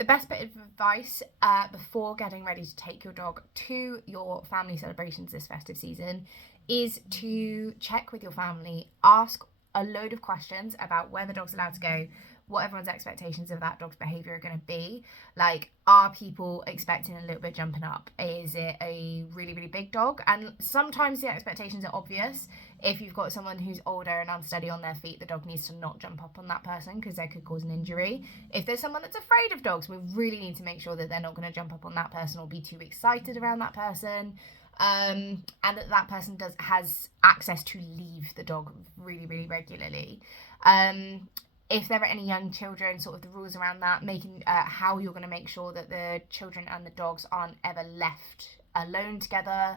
The best bit of advice before getting ready to take your dog to your family celebrations this festive season is to check with your family, ask a load of questions about where the dog's allowed to go, what everyone's expectations of that dog's behaviour are going to be. Like, are people expecting a little bit jumping up? Is it a really, really big dog? And sometimes the expectations are obvious. If you've got someone who's older and unsteady on their feet, the dog needs to not jump up on that person because they could cause an injury. If there's someone that's afraid of dogs, we really need to make sure that they're not going to jump up on that person or be too excited around that person. And that person has access to leave the dog really, really regularly. If there are any young children, sort of the rules around that, making how you're going to make sure that the children and the dogs aren't ever left alone together,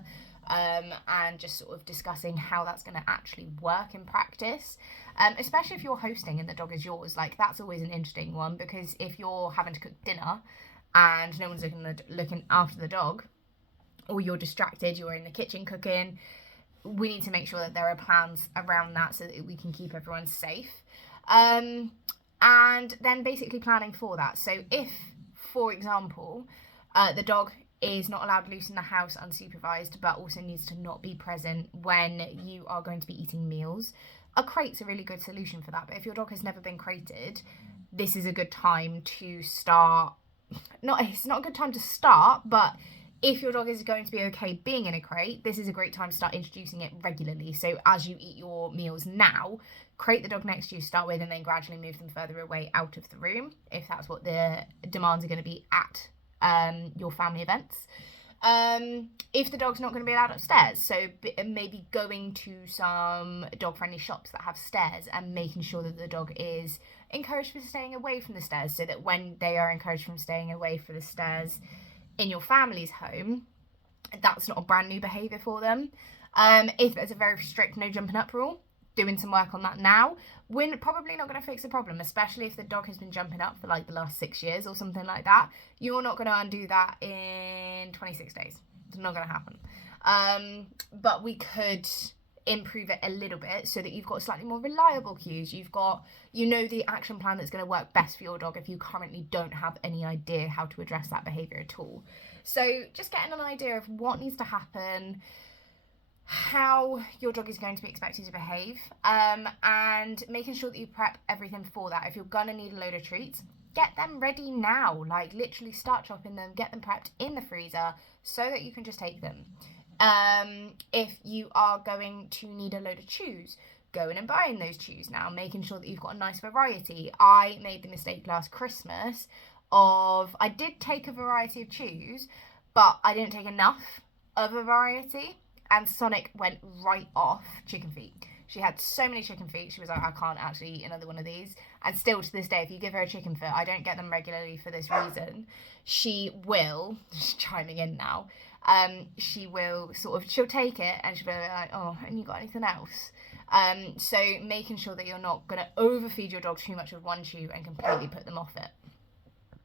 and just sort of discussing how that's going to actually work in practice, especially if you're hosting and the dog is yours. Like, that's always an interesting one, because if you're having to cook dinner and no one's looking after the dog, or you're distracted, you're in the kitchen cooking, we need to make sure that there are plans around that so that we can keep everyone safe. And then basically planning for that. So if, for example, the dog is not allowed loose in the house unsupervised, but also needs to not be present when you are going to be eating meals, a crate's a really good solution for that. But if your dog has never been crated, this is a good time to start. It's not a good time to start, but if your dog is going to be okay being in a crate, this is a great time to start introducing it regularly. So as you eat your meals now, crate the dog next to you to start with, and then gradually move them further away out of the room, if that's what the demands are going to be at your family events. If the dog's not going to be allowed upstairs, so maybe going to some dog-friendly shops that have stairs and making sure that the dog is encouraged for staying away from the stairs, so that when they are encouraged from staying away from the stairs in your family's home, that's not a brand new behaviour for them. If there's a very strict no jumping up rule, doing some work on that now, we're probably not going to fix the problem, especially if the dog has been jumping up for like the last 6 years or something like that. You're not going to undo that in 26 days. It's not going to happen. But we could improve it a little bit so that you've got slightly more reliable cues. You've got, the action plan that's going to work best for your dog if you currently don't have any idea how to address that behaviour at all. So just getting an idea of what needs to happen, how your dog is going to be expected to behave, and making sure that you prep everything for that. If you're going to need a load of treats, get them ready now. Like, literally start chopping them, get them prepped in the freezer so that you can just take them. If you are going to need a load of chews, going and buying those chews now, making sure that you've got a nice variety. I made the mistake last Christmas I did take a variety of chews, but I didn't take enough of a variety, and Sonic went right off chicken feet. She had so many chicken feet, she was like, I can't actually eat another one of these. And still to this day, if you give her a chicken foot, I don't get them regularly for this reason, she will, she's chiming in now, she'll take it and she'll be like, oh, and you got anything else? So making sure that you're not going to overfeed your dog too much with one chew and completely put them off it.